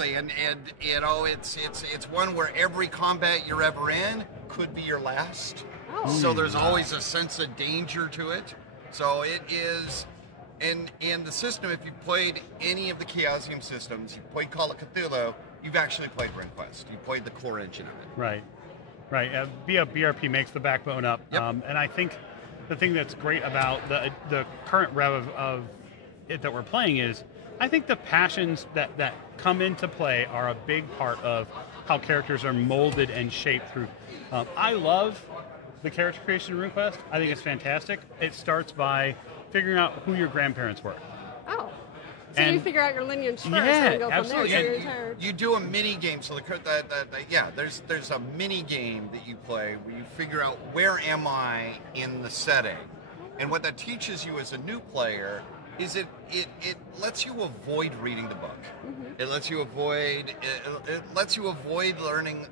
exactly, and you know, it's one where every combat you're ever in could be your last. Oh. So there's always a sense of danger to it. So it is, and in the system, if you played any of the Chaosium systems, you played Call of Cthulhu, you've actually played RuneQuest. You played the core engine of it. Right, right. BRP makes the backbone up, Yep. And I think the thing that's great about the current rev of it that we're playing is, I think the passions that come into play are a big part of how characters are molded and shaped through. I love the character creation in RuneQuest. I think it's fantastic. It starts by figuring out who your grandparents were. Oh. So you figure out your lineage first and go absolutely. from there. You do a mini game. So there's a mini game that you play where you figure out where am I in the setting, and what that teaches you as a new player is it lets you avoid reading the book. Mm-hmm. It lets you avoid learning,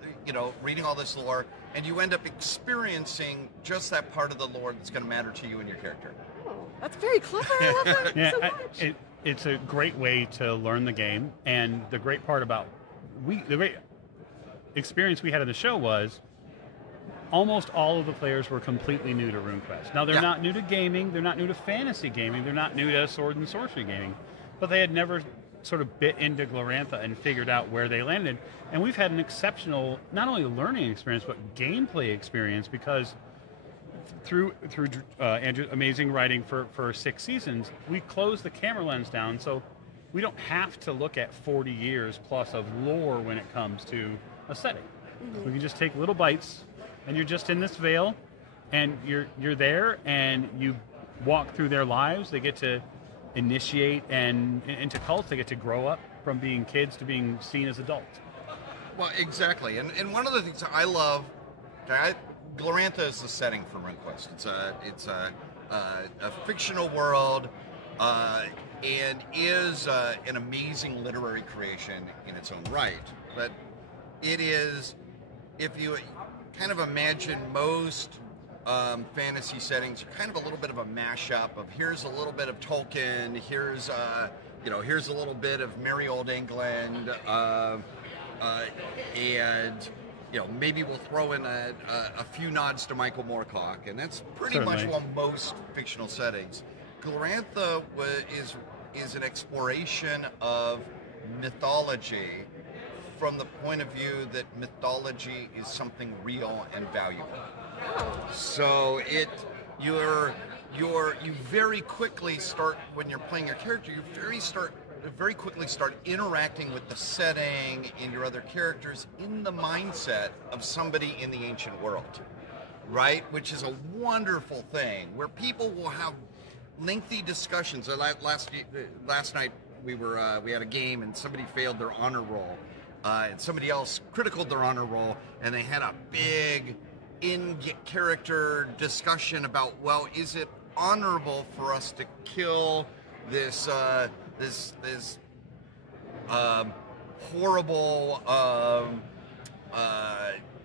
reading all this lore, and you end up experiencing just that part of the lore that's going to matter to you and your character. Oh, that's very clever. I love that so much. It's a great way to learn the game, and the great part about the great experience we had in the show was almost all of the players were completely new to RuneQuest. Now, they're not new to gaming, they're not new to fantasy gaming, they're not new to sword and sorcery gaming, but they had never sort of bit into Glorantha and figured out where they landed. And we've had an exceptional, not only learning experience, but gameplay experience, because through Andrew's amazing writing for 6 seasons, we closed the camera lens down, so we don't have to look at 40 years plus of lore when it comes to a setting. Mm-hmm. We can just take little bites, and you're just in this veil, and you're there, and you walk through their lives. They get to initiate and into cults. They get to grow up from being kids to being seen as adults. Well, exactly, and one of the things I love, Glorantha is the setting for RuneQuest. It's a fictional world, and is an amazing literary creation in its own right. But it is, if you kind of imagine most fantasy settings, you're kind of a little bit of a mashup of here's a little bit of Tolkien, here's here's a little bit of merry old England, and maybe we'll throw in a few nods to Michael Moorcock, and that's pretty much on most fictional settings. Glorantha is an exploration of mythology from the point of view that mythology is something real and valuable. So you very quickly start, when you're playing your character, you very quickly start interacting with the setting and your other characters in the mindset of somebody in the ancient world, right? Which is a wonderful thing, where people will have lengthy discussions. Last night we had a game and somebody failed their honor roll, and somebody else criticaled their honor roll, and they had a big in-character discussion about, well, is it honorable for us to kill this horrible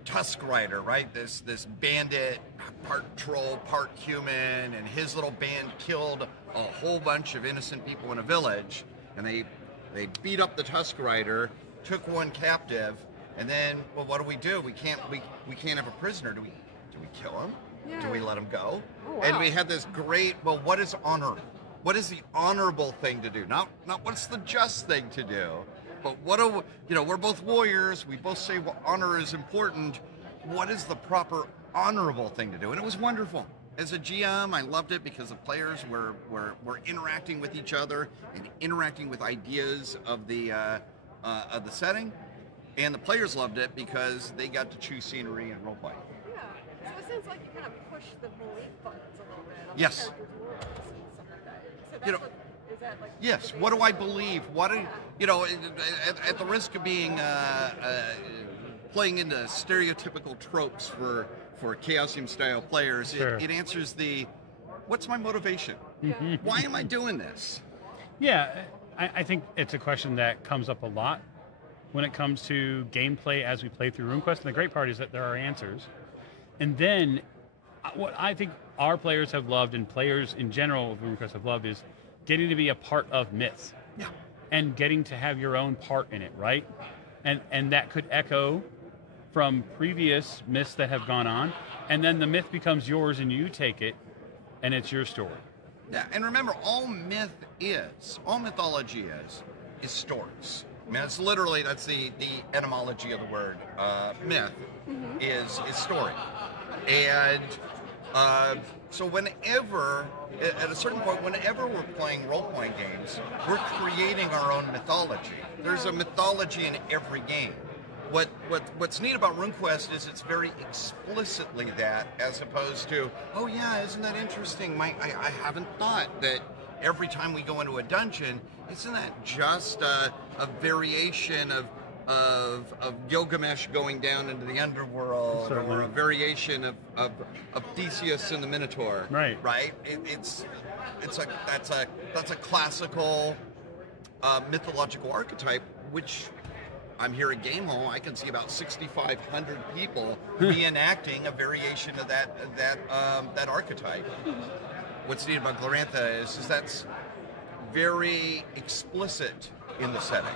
Tusk Rider, right? This bandit, part troll, part human, and his little band killed a whole bunch of innocent people in a village, and they beat up the Tusk Rider, took one captive, and then, well, what do? We can't have a prisoner. Do we kill him? Yeah. Do we let him go? Oh, wow. And we had this great, well, what is honor? What is the honorable thing to do? Not what's the just thing to do, but we're both warriors. We both say, well, honor is important. What is the proper honorable thing to do? And it was wonderful. As a GM, I loved it because the players were interacting with each other and interacting with ideas of the setting, and the players loved it because they got to choose scenery and role play. Yeah, so it sounds like you kind of push the belief buttons a little bit on Yes. the characters' worlds and stuff like that. So that's is that like? Yes. What do I believe? At the risk of being playing into stereotypical tropes for Chaosium style players, sure. it answers the, what's my motivation? Yeah. Why am I doing this? Yeah, I think it's a question that comes up a lot when it comes to gameplay as we play through RuneQuest. And the great part is that there are answers. And then what I think our players have loved, and players in general of RuneQuest have loved, is getting to be a part of myths. Yeah. and getting to have your own part in it, right? And that could echo from previous myths that have gone on, and then the myth becomes yours and you take it, and it's your story. Yeah, and remember, all mythology is stories. I mean, it's literally, that's the etymology of the word myth, is story. And so whenever, at a certain point, whenever we're playing role-playing games, we're creating our own mythology. There's a mythology in every game. What's neat about RuneQuest is it's very explicitly that, as opposed to, oh yeah, isn't that interesting? I haven't thought that every time we go into a dungeon, isn't that just a variation of Gilgamesh going down into the underworld, Certainly. or a variation of Theseus and the Minotaur? Right. Right. That's a classical mythological archetype, which I'm here at Gamehole. I can see about 6,500 people reenacting a variation of that archetype. What's neat about Glorantha is that's very explicit in the setting.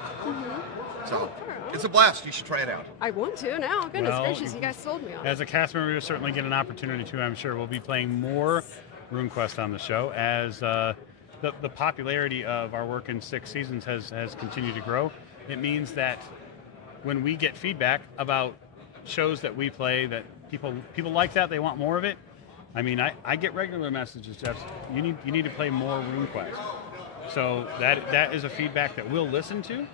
So it's a blast. You should try it out. I want to now. Goodness Well, gracious, you guys sold me on it. As a cast member, you'll certainly get an opportunity to. I'm sure we'll be playing more RuneQuest on the show as the popularity of our work in 6 seasons has continued to grow. It means that when we get feedback about shows that we play, that people like that, they want more of it. I mean, I get regular messages, Jeff. You need to play more RuneQuest. So that is a feedback that we'll listen to,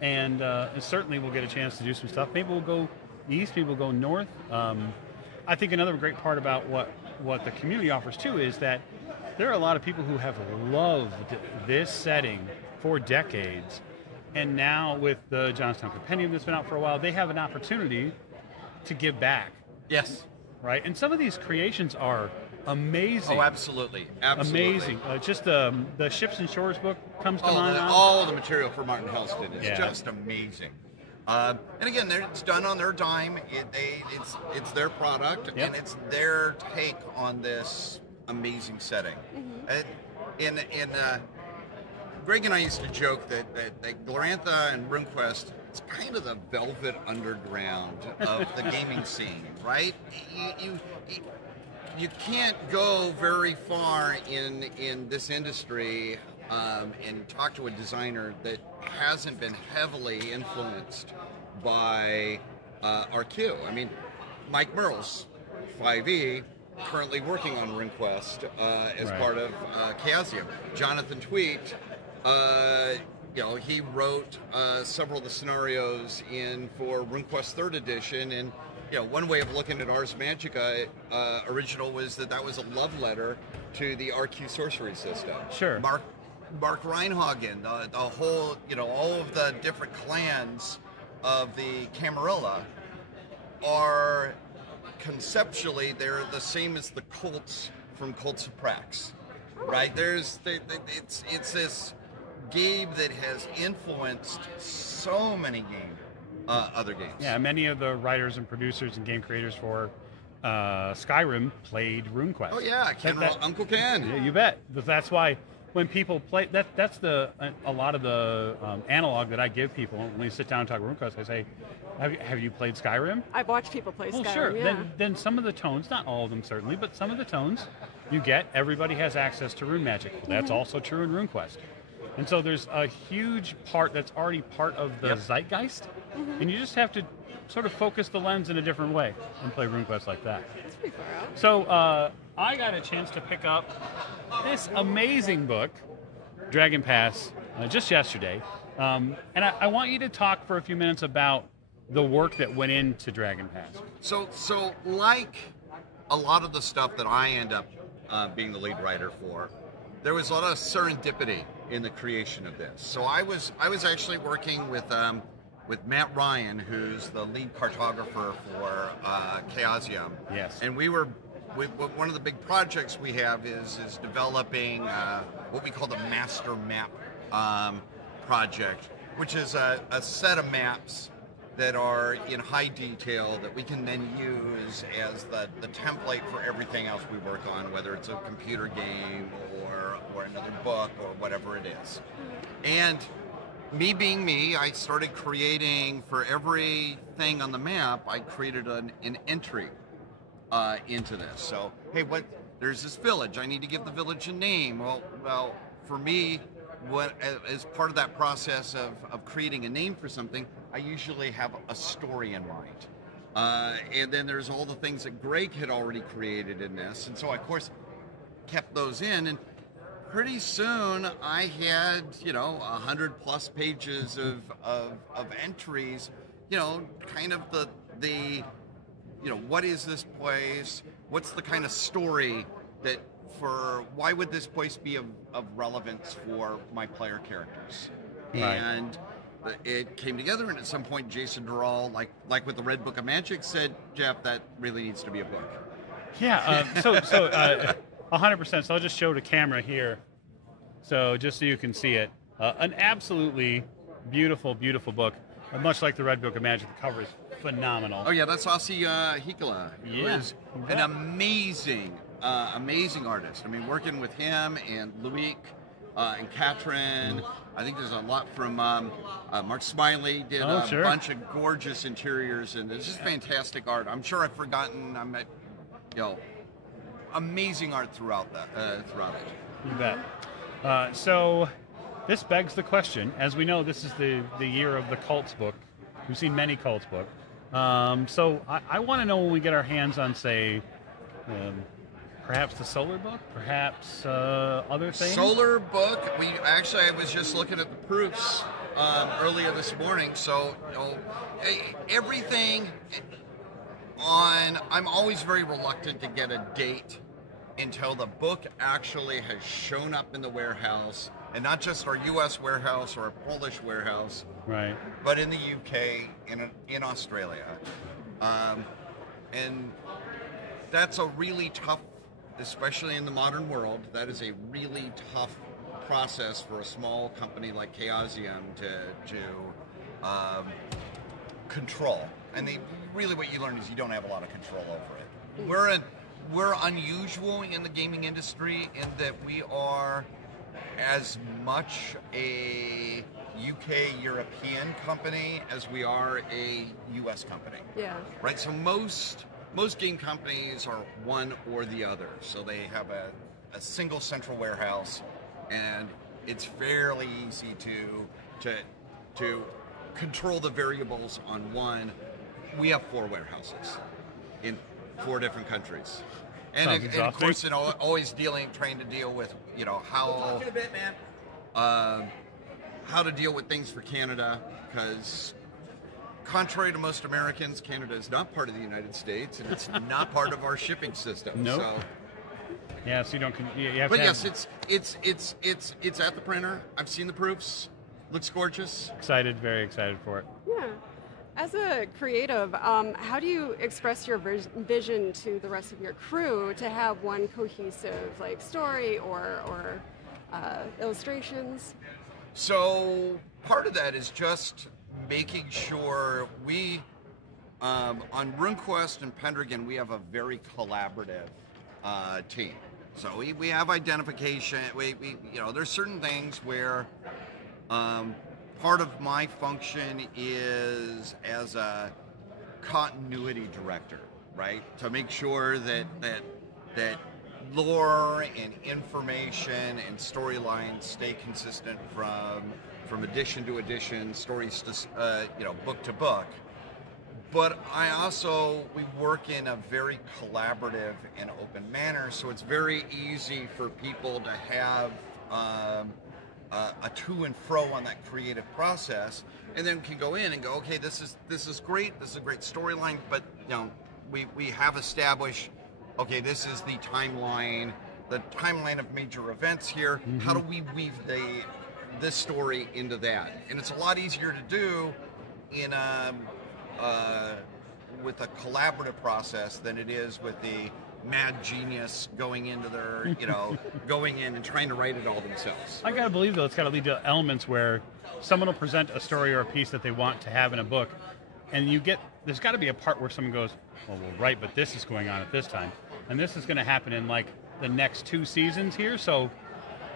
and certainly we'll get a chance to do some stuff. Maybe we'll go east, maybe we'll go north. I think another great part about what the community offers too is that there are a lot of people who have loved this setting for decades, and now with the Johnstown Compendium that's been out for a while, they have an opportunity to give back. Yes. Right? And some of these creations are amazing. Oh, absolutely. Absolutely. Amazing. Just the Ships and Shores book comes to mind. All the material for Martin Helston is Yeah. just amazing. And again, it's done on their dime. It's their product, Yep. and it's their take on this amazing setting. Greg and I used to joke that Glorantha and RuneQuest, it's kind of the velvet underground of the gaming scene, right? You can't go very far in this industry and talk to a designer that hasn't been heavily influenced by RQ. I mean, Mike Merles, 5e, currently working on RuneQuest as Right. part of Chaosium. Jonathan Tweet, he wrote several of the scenarios for RuneQuest 3rd edition, and one way of looking at Ars Magica original was that was a love letter to the RQ sorcery system. Sure. Mark Reinhagen, the whole, all of the different clans of the Camarilla are conceptually, they're the same as the cults from Cults of Prax, right? It's this game that has influenced so many other games. Yeah, many of the writers and producers and game creators for Skyrim played RuneQuest. Oh yeah, Uncle Ken. Yeah, you bet. But that's why when people play, that's a lot of the analog that I give people when we sit down and talk RuneQuest. I say, have you played Skyrim? I've watched people play Well, Skyrim, sure. yeah. Then some of the tones, not all of them certainly, but some of the tones you get, everybody has access to rune magic. That's also true in RuneQuest. And so there's a huge part that's already part of the zeitgeist, and you just have to sort of focus the lens in a different way and play RuneQuest like that. That's pretty far out. So I got a chance to pick up this amazing book, Dragon Pass, just yesterday. And I want you to talk for a few minutes about the work that went into Dragon Pass. So like a lot of the stuff that I end up being the lead writer for, there was a lot of serendipity in the creation of this. So I was actually working with Matt Ryan, who's the lead cartographer for Chaosium. Yes. And one of the big projects we have is developing what we call the Master Map project, which is a set of maps that are in high detail that we can then use as the template for everything else we work on, whether it's a computer game or another book or whatever it is. And me being me, I started creating, for everything on the map, I created an entry into this. So, hey, there's this village. I need to give the village a name. Well, for me, as part of that process of creating a name for something, I usually have a story in mind. And then there's all the things that Greg had already created in this. And so I, of course, kept those in. And pretty soon I had, 100+ pages of entries, kind of the what is this place? What's the kind of story why would this place be of relevance for my player characters? Right. And it came together, and at some point Jason Durrell, like with the Red Book of Magic, said, Jeff, that really needs to be a book. Yeah, so 100%. So I'll just show the camera here, so just so you can see it. An absolutely beautiful, beautiful book. Much like the Red Book of Magic, the cover is phenomenal. Oh yeah, that's Ossie Hikala, who is an amazing artist. I mean, working with him and Luik and Katrin, I think there's a lot from Mark Smiley did bunch of gorgeous interiors, and it's just fantastic art. I'm sure I've forgotten. Amazing art throughout it. You bet. So this begs the question. As we know, this is the year of the cults book. We've seen many cults books. So I want to know, when we get our hands on, say, perhaps the Solar book, perhaps other things? Solar book, I was just looking at the proofs earlier this morning. So, everything I'm always very reluctant to get a date until the book actually has shown up in the warehouse, and not just our U.S. warehouse or our Polish warehouse, right? But in the UK, in Australia, and that's a really tough, especially in the modern world. That is a really tough process for a small company like Chaosium to control. And really, what you learn is you don't have a lot of control over it. We're unusual in the gaming industry in that we are as much a UK European company as we are a US company. Yeah. Right? So most game companies are one or the other. So they have a single central warehouse, and it's fairly easy to control the variables on one. We have 4 warehouses in 4 different countries. And of course, always trying to deal with, how to deal with things for Canada, because contrary to most Americans, Canada is not part of the United States, and it's not part of our shipping system. Nope. So, yeah, so you don't. But yes, it's at the printer. I've seen the proofs. Looks gorgeous. Excited, very excited for it. Yeah. As a creative, how do you express your vision to the rest of your crew to have one cohesive story or illustrations? So part of that is just making sure we, on RuneQuest and Pendragon, we have a very collaborative team. So we have identification. There's certain things where part of my function is as a continuity director, right? To make sure that lore and information and storylines stay consistent from edition to edition, stories to book to book. But we work in a very collaborative and open manner, so it's very easy for people to have a to and fro on that creative process, and then can go in and go, okay, this is great, this is a great storyline, but we have established, okay, this is the timeline of major events here. Mm-hmm. How do we weave this story into that? And it's a lot easier to do in with a collaborative process than it is with the mad genius going into their, going in and trying to write it all themselves. I gotta believe, though, it's gotta lead to elements where someone will present a story or a piece that they want to have in a book, and there's gotta be a part where someone goes, well, right, but this is going on at this time, and this is gonna happen in the next 2 seasons here, so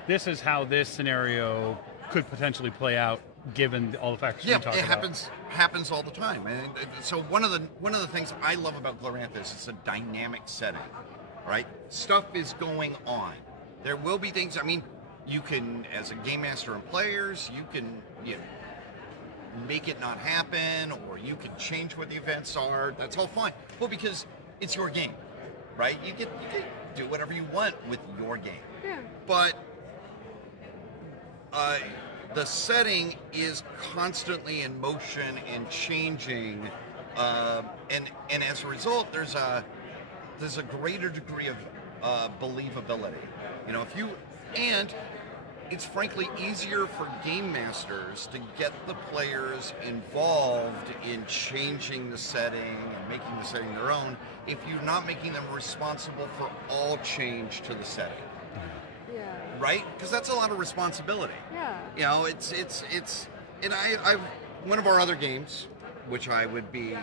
this is how this scenario could potentially play out given all the factors Yeah, we talked it about. happens all the time. And so one of the things I love about Glorantha is it's a dynamic setting, right? Stuff is going on. There will be things. I mean, you can, as a game master and players, you can make it not happen, or you can change what the events are. That's all fine. Well, because it's your game, right? You can do whatever you want with your game. Yeah. But the setting is constantly in motion and changing, and as a result, there's a greater degree of believability. And it's frankly easier for game masters to get the players involved in changing the setting and making the setting their own if you're not making them responsible for all change to the setting. Yeah. Right? Because that's a lot of responsibility. Yeah. It's and I one of our other games, which I would be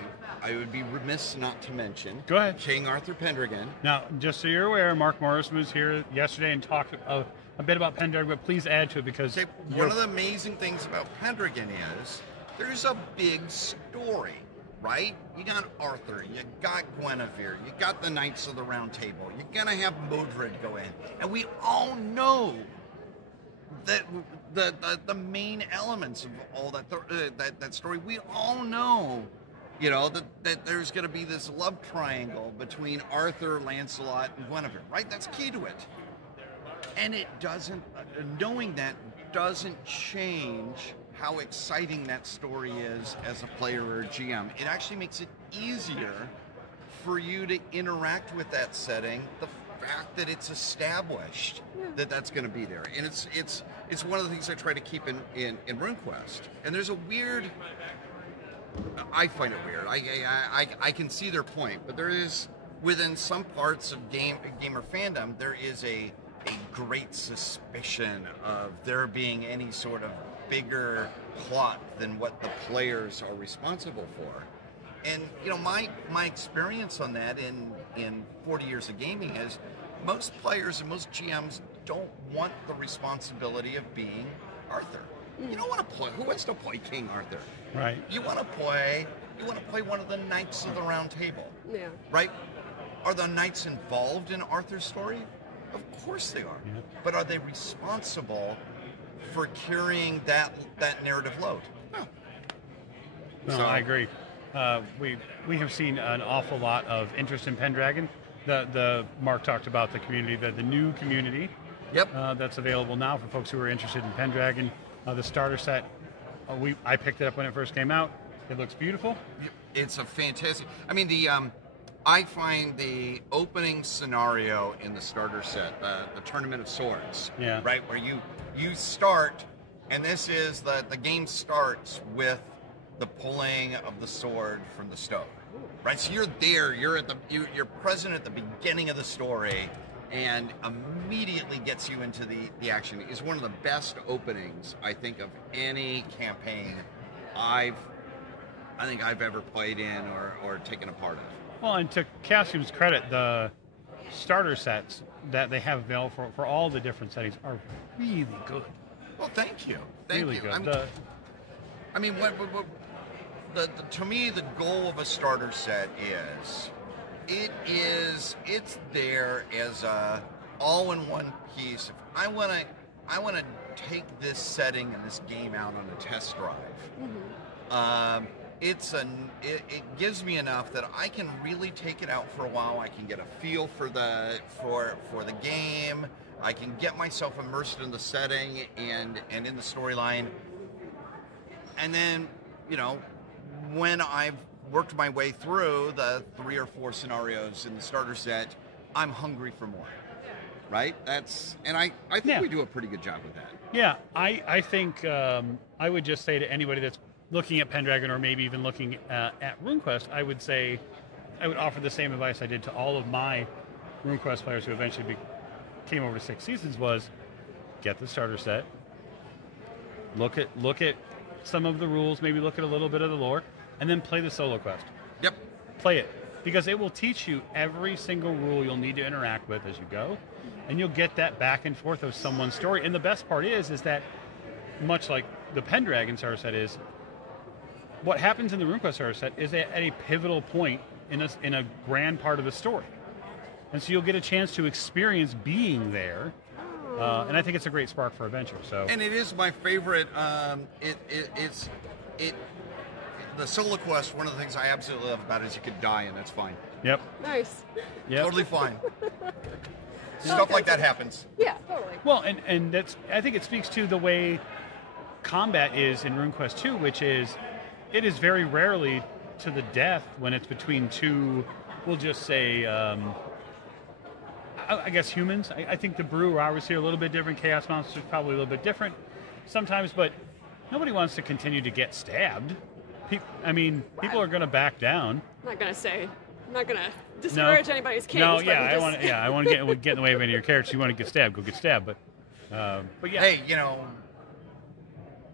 remiss not to mention. Go ahead. King Arthur Pendragon. Now, just so you're aware, Mark Morrison was here yesterday and talked a bit about Pendragon, but please add to it because one of the amazing things about Pendragon is there's a big story, right? You got Arthur, you got Guinevere, you got the Knights of the Round Table, you're gonna have Modred go in, and we all know that the main elements of all that story, we all know. That there's going to be this love triangle between Arthur, Lancelot, and Guinevere, right? That's key to it. And it doesn't, knowing that doesn't change how exciting that story is as a player or a GM. It actually makes it easier for you to interact with that setting. The fact that it's established that that's going to be there, and it's one of the things I try to keep in RuneQuest. And there's a weird. I find it weird. I can see their point, but there is, within some parts of gamer fandom, there is a great suspicion of there being any sort of bigger plot than what the players are responsible for. And my experience on that in 40 years of gaming is most players and most GMs don't want the responsibility of being Arthur. You don't want to play. Who wants to play King Arthur? Right. You want to play one of the Knights of the Round Table. Yeah. Right? Are the knights involved in Arthur's story? Of course they are. Yeah. But are they responsible for carrying that narrative load? No, I agree. We have seen an awful lot of interest in Pendragon. The Mark talked about the community, the new community. Yep. That's available now for folks who are interested in Pendragon. The starter set, I picked it up when it first came out. It looks beautiful. It's a fantastic. I mean, I find the opening scenario in the starter set, the Tournament of Swords, right, where you start, and this is the game starts with the pulling of the sword from the stone, right? So you're there, you're present at the beginning of the story, and immediately gets you into the action. Is one of the best openings, I think, of any campaign I think I've ever played in or taken a part of. Well, and to Chaosium's credit, the starter sets that they have available for all the different settings are really good. Well, thank you. Thank really you. Good. To me, the goal of a starter set is it's there as a all-in-one piece. If I want to take this setting and this game out on a test drive. It gives me enough that I can really take it out for a while. I can get a feel for the game. I can get myself immersed in the setting and in the storyline. And then, when I've worked my way through the 3 or 4 scenarios in the starter set, I'm hungry for more. Right? I think we do a pretty good job with that. Yeah, I think I would just say to anybody that's looking at Pendragon or maybe even looking at RuneQuest, I would offer the same advice I did to all of my RuneQuest players who eventually came over to 6 Seasons was get the starter set, look at some of the rules, maybe look at a little bit of the lore, and then play the solo quest. Yep. Play it, because it will teach you every single rule you'll need to interact with as you go, and you'll get that back and forth of someone's story. And the best part is that much like the Pendragon starter set is, what happens in the RuneQuest starter set is at a pivotal point in a grand part of the story. And so you'll get a chance to experience being there. And I think it's a great spark for adventure. So, and it is my favorite. It's the solo quest. One of the things I absolutely love about it is you could die, and that's fine. Yep. Nice. Yep. Totally fine. Stuff like that happens. Yeah, totally. Well, and that's, I think it speaks to the way combat is in RuneQuest 2, which is, it is very rarely to the death when it's between two, we'll just say, I guess humans. I think the Brew are obviously a little bit different. Chaos Monsters probably a little bit different sometimes, but nobody wants to continue to get stabbed. People are going to back down. I'm not going to discourage anybody's case. No, yeah, I want to get in the way of any of your characters. You want to get stabbed, go get stabbed. But yeah. Hey,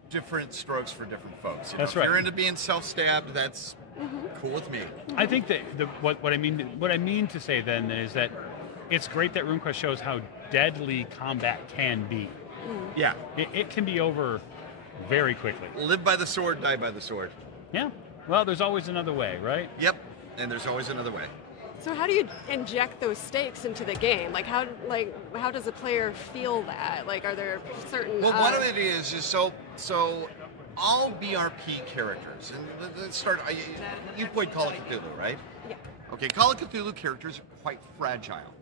different strokes for different folks. That's if right. If you're into being self-stabbed, that's cool with me. I think that what I mean to say then is that it's great that RuneQuest shows how deadly combat can be. Yeah. It can be over very quickly. Live by the sword, die by the sword. Yeah. Well, there's always another way, right? Yep. And there's always another way. So how do you inject those stakes into the game? How does a player feel that? Are there certain... Well, one of it is so all BRP characters, and let's start, you played Call of Cthulhu, right? Yeah. Okay, Call of Cthulhu characters are quite fragile,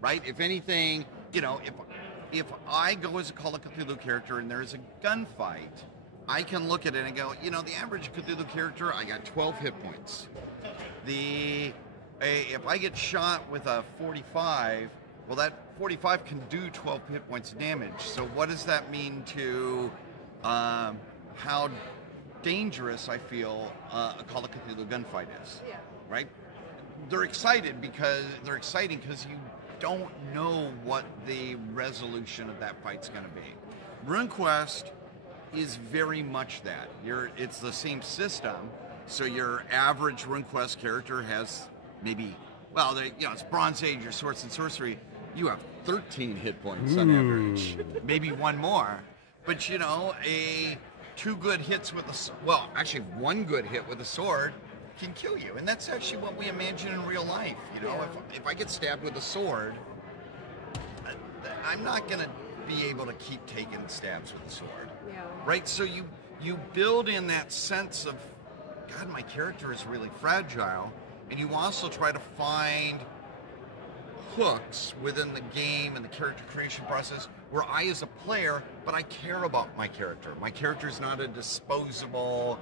right? If anything, if I go as a Call of Cthulhu character and there's a gunfight, I can look at it and go, the average Cthulhu character, I got 12 hit points. If I get shot with a 45, well, that 45 can do 12 hit points of damage. So what does that mean to how dangerous I feel a Call of Cthulhu gunfight is? Yeah. Right? They're exciting because you don't know what the resolution of that fight's going to be. RuneQuest is very much that. It's the same system. So your average RuneQuest character has maybe, it's Bronze Age, your Swords and Sorcery. You have 13 hit points on average, maybe one more. But two good hits with one good hit with a sword can kill you, and that's actually what we imagine in real life. If I get stabbed with a sword, I'm not gonna be able to keep taking stabs with a sword. Yeah. Right? So you build in that sense of, God, my character is really fragile, and you also try to find hooks within the game and the character creation process where I, as a player, but I care about my character. My character is not a disposable,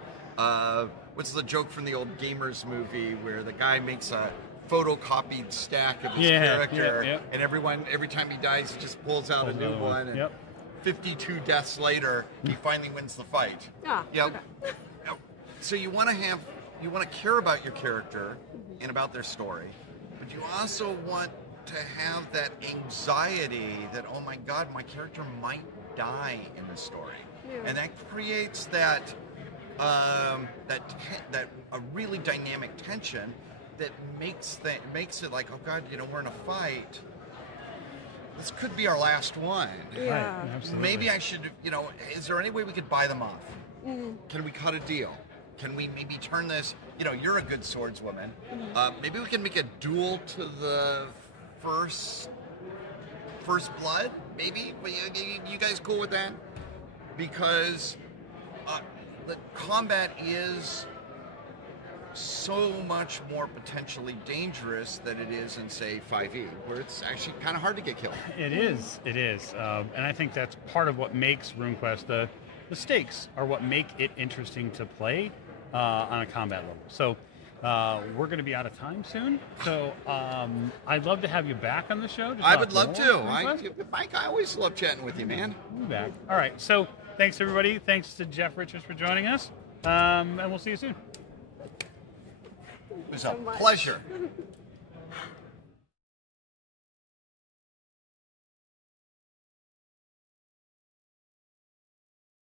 what's the joke from the old Gamers movie where the guy makes a photocopied stack of his character, and every time he dies, he just pulls out a new one, and 52 deaths later, he finally wins the fight. Okay. So you want to care about your character and about their story, but you also want to have that anxiety that, oh my God, my character might die in the story, and that creates that a really dynamic tension that makes it like, oh God, we're in a fight. This could be our last one. Yeah. Right, absolutely. Maybe I should, is there any way we could buy them off? Can we cut a deal? Can we maybe turn this, you're a good swordswoman. Maybe we can make a duel to the first blood, maybe? You guys cool with that? Because the combat is so much more potentially dangerous than it is in, say, 5e, where it's actually kind of hard to get killed. It is. And I think that's part of what makes RuneQuest, the stakes are what make it interesting to play on a combat level. So we're going to be out of time soon. So I'd love to have you back on the show. I would love to. Mike, I always love chatting with you, man. We'll be back. All right. So thanks, everybody. Thanks to Jeff Richards for joining us. And we'll see you soon. It was a pleasure.